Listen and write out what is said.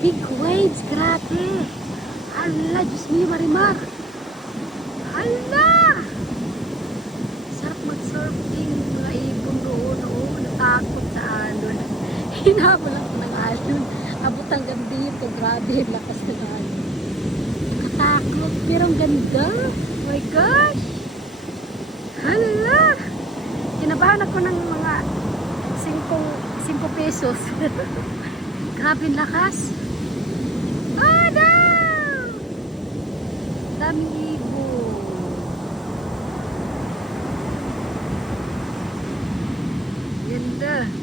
Big waves, grabe. Hala, Diyos mo, Marimar. Hala! Sarap mag-surfing, mga ibon doon. Oo, natakot sa alon. Hinabol ako ng alon. Abot hanggang dito, grabe, lakas ng alon. Nakatakot, pero ang ganda. Oh my gosh! Hala! Kinabahan ako ng mga 5 pesos. Grabe ang lakas. Ada! Daming ibon. Ganda.